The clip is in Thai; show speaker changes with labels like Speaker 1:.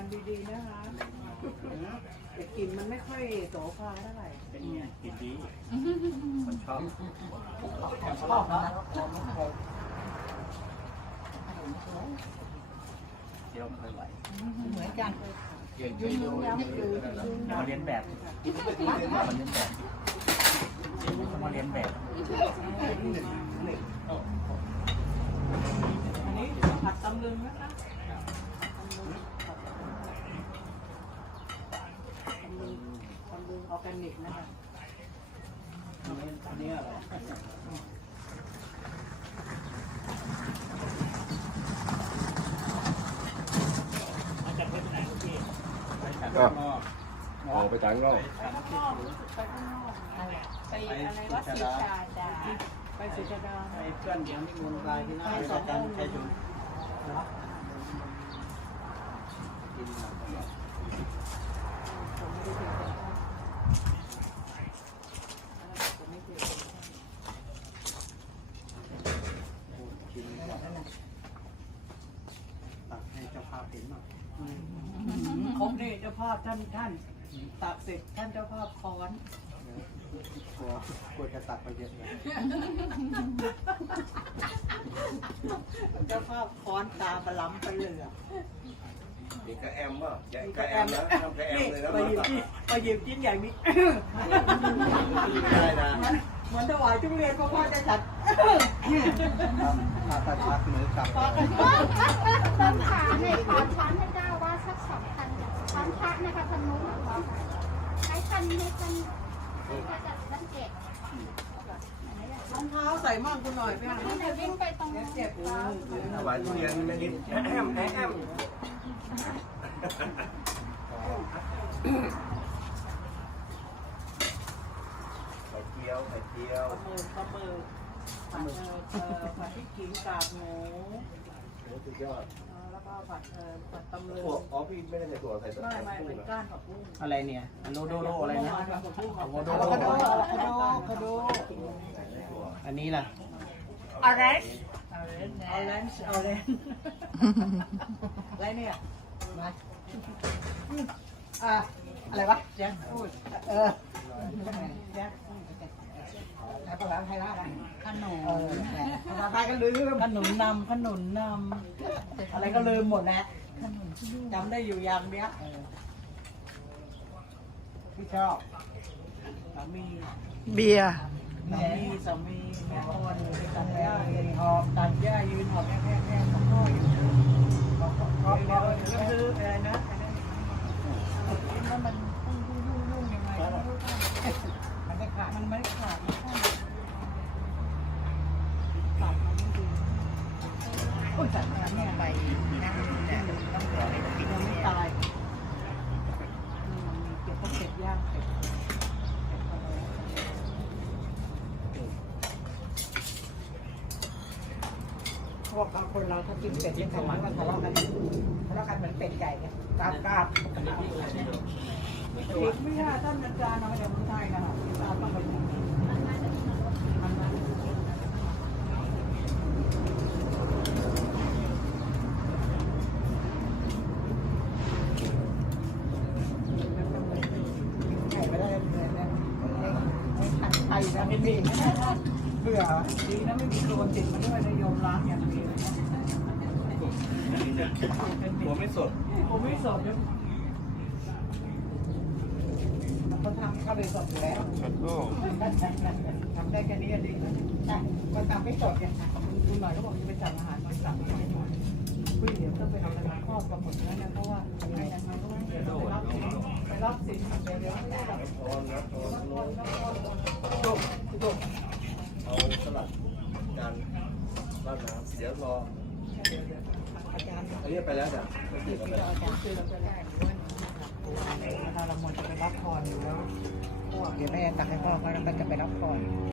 Speaker 1: ดีๆนะคะแต่กลิ่นมันไม่ค่อยโสภาเท่าไหร่
Speaker 2: เป็นไงกินดีคนชอบเที่ยวไม่ค่อยไหว
Speaker 1: เหมือนกัน
Speaker 2: มาเรียนแบบมาเรียนแบบ
Speaker 1: อันนี้ผัดตำลึงนะคะตำลึงออร์แกนิกนะคะ
Speaker 2: อันนี้อะไรมาจากที่ไหนพี่ไปจากข้างนอก
Speaker 3: ไปต่างก็
Speaker 1: ไปข้างนอกรู้สึกไปข้างนอกไปอะไรวะสีชาดาไปสีชาดา
Speaker 2: ไปเพื่อนเดี๋ยวมีมูลไปที่นั่นไปสกันใครชมกินตักให้เจ้าภาพเห็นหน่อย
Speaker 1: ครบนี่เจ้าภาพท่านตักเสร็จท่านเจ้าภาพค้อน
Speaker 2: กลัวจะตักไปเยอะเลย
Speaker 1: เจ้าภาพค้อนตาบล้ำไปเหลือก
Speaker 3: นี่ก็แอมป่ะใหญ่ก็แอมนะทำก็แอมเลยนะ
Speaker 1: ไปหยิบจิ้นใหญ่นี้
Speaker 3: ได้นะ
Speaker 1: เหมือนถวายทุเรียนเพราะพ่อจะจัด
Speaker 2: มาตาชักมือกลับ
Speaker 4: ต้นขาให้ขอช้อนให้เจ้าว่าสัก2,000ช้อนพระนะคะทางนู้นนะคะให้ท่านก็จะสังเกต
Speaker 1: รองเท้าใส่มั่งคุณหน่อยไปหา
Speaker 4: ที่ไหนวิ่งไปตรงนู้น
Speaker 1: เจ็บ
Speaker 3: ถวายทุเรียนแม่นิดแอมแอม ไข่เจียวไข่เจียว
Speaker 1: ปลาหมึกผัดพริกขิงกากหมู
Speaker 3: สุดยอด
Speaker 1: แล้วก็ผัดตำลึง
Speaker 3: ถั่วอ๋อพี่ไม่ได้ใส่ถั่วใส่
Speaker 1: ไม่เป็นก้านผักบุ้ง
Speaker 2: อะไรเนี่ยโดโดอะไรนะโดโด
Speaker 1: คาโด
Speaker 2: อันนี้ล่ะ
Speaker 1: ออเรนจ์อะไรเนี่ยอะไรวะแจ็คพูดแจ็คแล้วก็แล้วไทยละอะไรขนมภาษาไทยก็ลืมขนุนนำอะไรก็ลืมหมดแล้วจำได้อยู่อย่างเดียวพี่ชอบสามี
Speaker 5: เบียร์
Speaker 1: สามีแม่อ่อนตัดหญ้ายืนหอบตัดหญ้ายืนหอบแค่ของพ่ออยู่ก็คืออะไรนะแล้วมันยุ่งยังไงมันไม่ขาดมันไม่ขาดขาดมันไม่ดีโอ้ยแต่ละเนี่ยไปนั่งเนี่ยต้องรอให้มันไม่ตายเก็บต้องเก็บย่างเก็บพวกบางคนเราถ้ากินเป็ดยังทะเลาะกันเหมือนเป็ดไก่กันกราบอีกไม่น่าท่านอาจารย์เอามาจากเมืองไทยนะคะที่ตาต้องไปดูไก่ไม่ได้เลยนะไข่นะไม่มีเบื่อดีนะไม่มีตัวติดมาด้วยนายโยมล้างอย่างดีเลยนะ
Speaker 2: หัวไม่สด
Speaker 1: ผมไม่สดเลยเขาทำเขาเลยสดอยู่แล้วทำได้แค่นี้ดีนะคนทำไม่สดเนี่ยคุณหน่อยก็บอกจะไปสั่งอาหารมาสั่งให้หน่อยคุยเดี๋ยวต้องไปทำงานครอบกับหมดแล้วนะเพราะว่ายังไงยังไงก็ไม่เดี๋ยวไปรับสินเดี๋ยวไม่ได้จบ
Speaker 3: เอาสลัดจานราดน้ำเดี๋ยวรอ
Speaker 1: อาจารย์
Speaker 3: อันนี้ไปแล้วจ้ะ
Speaker 1: อาจารย์คือเราจะได้ถ้าเราหมดจะไปรับพรอยู่แล้วพ่อเดี๋ยวแม่ตักให้พ่อเขาแล้วก็จะไปรับพร